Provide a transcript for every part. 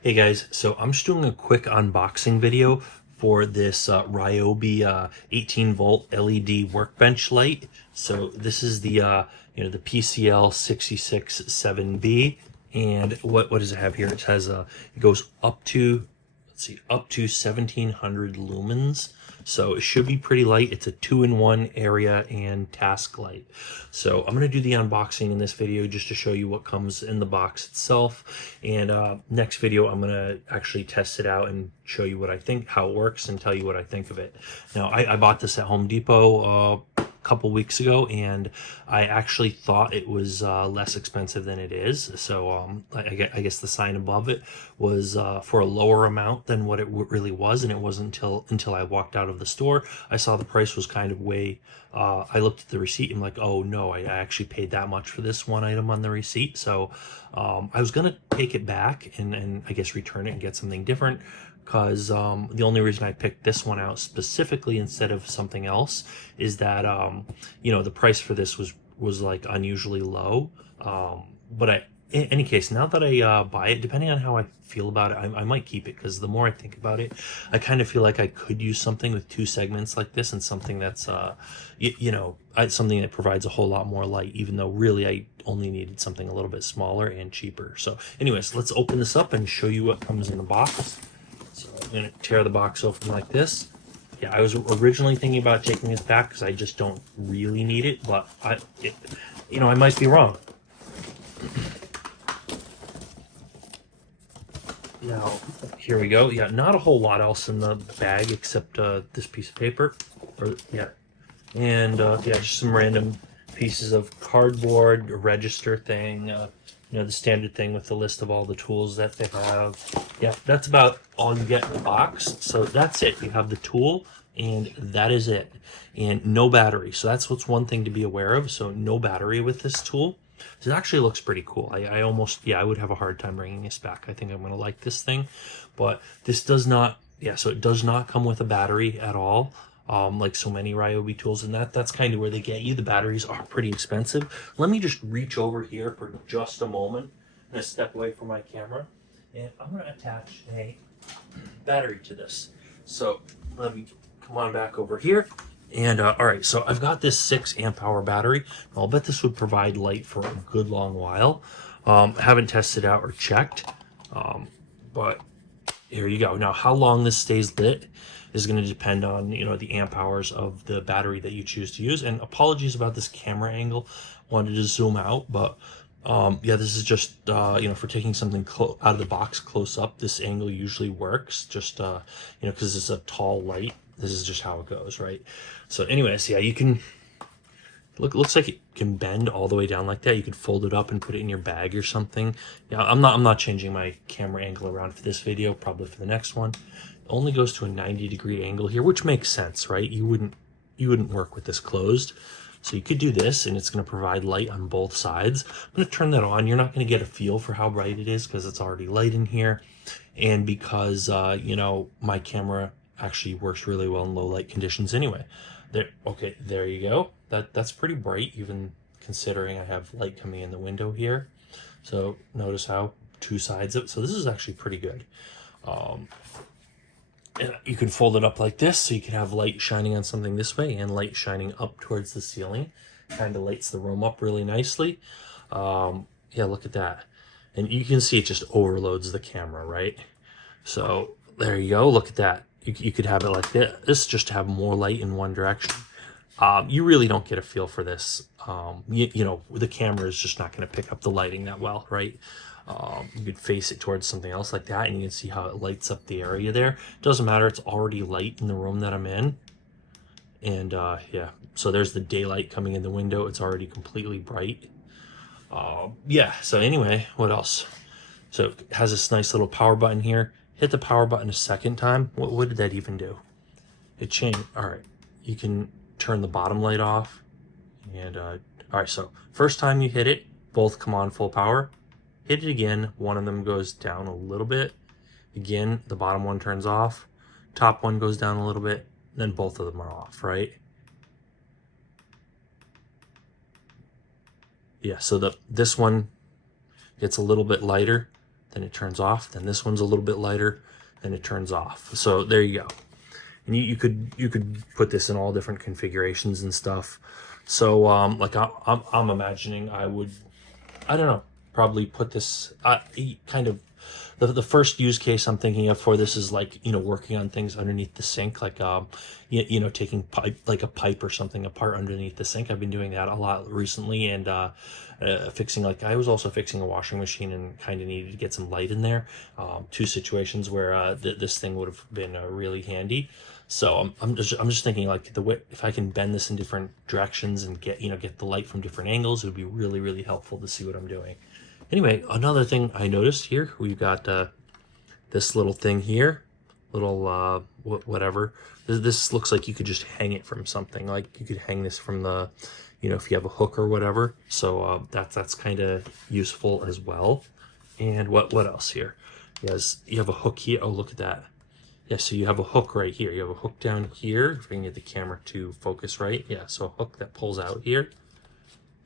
Hey guys, so I'm just doing a quick unboxing video for this Ryobi 18 volt LED workbench light. So this is the the PCL667B, and what does it have here? It has it goes up to, let's see, up to 1700 lumens. So it should be pretty light. It's a 2-in-1 area and task light. So I'm going to do the unboxing in this video just to show you what comes in the box itself. And next video, I'm going to actually test it out and show you what I think, how it works, and tell you what I think of it. Now, I bought this at Home Depot couple weeks ago, and I actually thought it was less expensive than it is. So I guess the sign above it was for a lower amount than what it really was, and it wasn't until I walked out of the store I saw the price was kind of way. I looked at the receipt and I'm like, oh no, I actually paid that much for this one item on the receipt. So I was gonna take it back and I guess return it and get something different, because the only reason I picked this one out specifically instead of something else is that the price for this was like unusually low. But in any case, now that I buy it, depending on how I feel about it, I might keep it, because the more I think about it, I kind of feel like I could use something with two segments like this, and something that's something that provides a whole lot more light, even though really I only needed something a little bit smaller and cheaper. So anyways, let's open this up and show you what comes in the box. So I'm going to tear the box open like this. Yeah, I was originally thinking about taking this back because I just don't really need it, but I might be wrong. Now, here we go. Yeah, not a whole lot else in the bag except this piece of paper. And just some random pieces of cardboard, a register thing, the standard thing with the list of all the tools that they have. Yeah, that's about all you get in the box. So that's it. You have the tool, and that is it. And no battery. So that's what's one thing to be aware of. So no battery with this tool. So it actually looks pretty cool. I almost, I would have a hard time bringing this back. I think I'm going to like this thing. But this does not, so it does not come with a battery at all. Like so many Ryobi tools, and that's kind of where they get you. The batteries are pretty expensive. Let me just reach over here for just a moment. I'm going to step away from my camera, and I'm going to attach a battery to this. So let me come on back over here. And all right, so I've got this 6 amp hour battery. I'll bet this would provide light for a good long while. Haven't tested out or checked, but here you go. Now, how long this stays lit is going to depend on the amp hours of the battery that you choose to use. And apologies about this camera angle. Wanted to zoom out, but this is just for taking something out of the box close up. This angle usually works, just because it's a tall light. This is just how it goes, right? So anyways, yeah, you can looks like it can bend all the way down like that. You could fold it up and put it in your bag or something. Yeah, I'm not changing my camera angle around for this video, probably for the next one. It only goes to a 90-degree angle here, which makes sense, right? You wouldn't work with this closed. So you could do this, and it's going to provide light on both sides. I'm going to turn that on. You're not going to get a feel for how bright it is because it's already light in here, and because my camera actually works really well in low light conditions anyway. There you go. That's pretty bright, even considering I have light coming in the window here. So notice how two sides of it. So this is actually pretty good. And you can fold it up like this, so you can have light shining on something this way and light shining up towards the ceiling. Kind of lights the room up really nicely. Yeah, look at that. And you can see it just overloads the camera, right? So there you go. Look at that. You could have it like this just to have more light in one direction. You really don't get a feel for this. The camera is just not going to pick up the lighting that well, right? You could face it towards something else like that, and you can see how it lights up the area there. It doesn't matter. It's already light in the room that I'm in. And so there's the daylight coming in the window. It's already completely bright. So anyway, what else? So it has this nice little power button here. Hit the power button a second time. What did that even do? It changed. All right, you can turn the bottom light off. And all right, so first time you hit it, both come on full power. Hit it again, one of them goes down a little bit. Again, the bottom one turns off. Top one goes down a little bit. Then both of them are off, right? Yeah, so this one gets a little bit lighter. then it turns off. Then this one's a little bit lighter, and it turns off. So there you go. And you could put this in all different configurations and stuff. So like I'm imagining I don't know, probably put this kind of the first use case I'm thinking of for this is like, working on things underneath the sink, like taking a pipe or something apart underneath the sink. I've been doing that a lot recently, and fixing, like I was also fixing a washing machine and kind of needed to get some light in there. Two situations where this thing would have been really handy. So I'm just thinking, like, the way, if I can bend this in different directions and get the light from different angles, it would be really, really helpful to see what I'm doing. Anyway, another thing I noticed here, we've got this little thing here, little whatever. This looks like you could just hang it from something. Like you could hang this from the, if you have a hook or whatever. So that's kind of useful as well. And what else here? Yes, you have a hook here. Oh, look at that. Yeah, so you have a hook right here. You have a hook down here. If I can get the camera to focus right. Yeah, so a hook that pulls out here.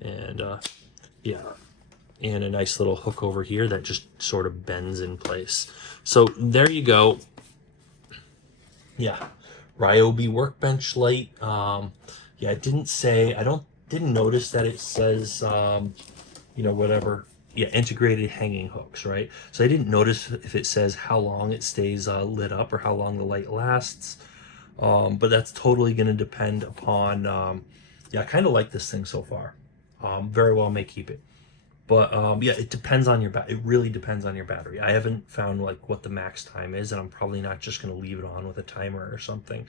And yeah, and a nice little hook over here that just sort of bends in place. So there you go. Yeah, Ryobi Workbench light. Yeah, it didn't say, didn't notice that it says, whatever. Yeah, integrated hanging hooks, right? So I didn't notice if it says how long it stays lit up or how long the light lasts. But that's totally going to depend upon, yeah, I kind of like this thing so far. Very well may keep it. But yeah, it depends on your it really depends on your battery. I haven't found like what the max time is, and I'm probably not just going to leave it on with a timer or something.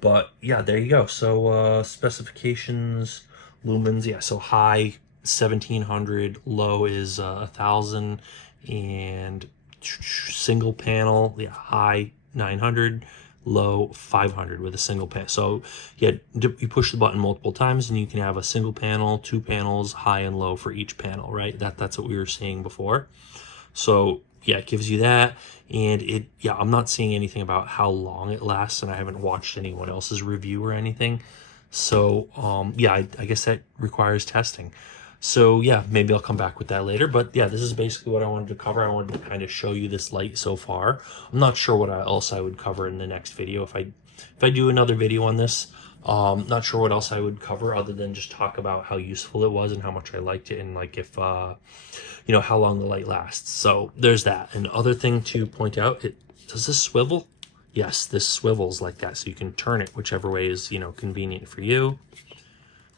But yeah, there you go. So specifications, lumens, yeah, so high 1700, low is 1000, and single panel, yeah, high 900, low 500 with a single panel. So yeah, you push the button multiple times and you can have a single panel, two panels, high and low for each panel, right? That's what we were seeing before. So yeah, it gives you that. And yeah, I'm not seeing anything about how long it lasts, and I haven't watched anyone else's review or anything. So yeah, I guess that requires testing. So yeah, maybe I'll come back with that later. But yeah, this is basically what I wanted to cover. I wanted to kind of show you this light so far. I'm not sure what else I would cover in the next video. If I do another video on this, not sure what else I would cover other than just talk about how useful it was and how much I liked it, and like if how long the light lasts. So there's that. And other thing to point out, does this swivel? Yes, this swivels like that, so you can turn it whichever way is convenient for you.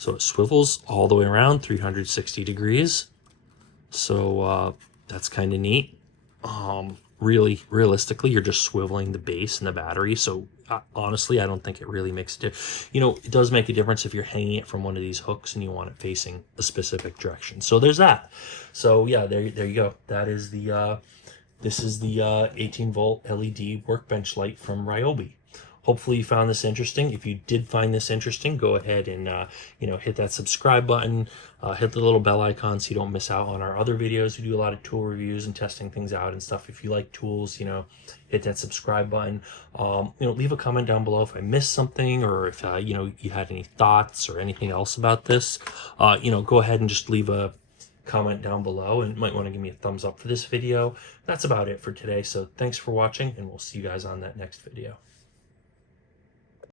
So it swivels all the way around 360 degrees. So that's kind of neat. Really, realistically, you're just swiveling the base and the battery. So honestly, I don't think it really makes a difference. It does make a difference if you're hanging it from one of these hooks and you want it facing a specific direction. So there's that. So yeah, there you go. That is this is the 18 volt LED workbench light from Ryobi. Hopefully you found this interesting. If you did find this interesting, go ahead and hit that subscribe button, hit the little bell icon so you don't miss out on our other videos. We do a lot of tool reviews and testing things out and stuff. If you like tools, hit that subscribe button. Leave a comment down below if I missed something, or if you had any thoughts or anything else about this. Go ahead and just leave a comment down below, and might want to give me a thumbs up for this video. That's about it for today. So thanks for watching, and we'll see you guys on that next video.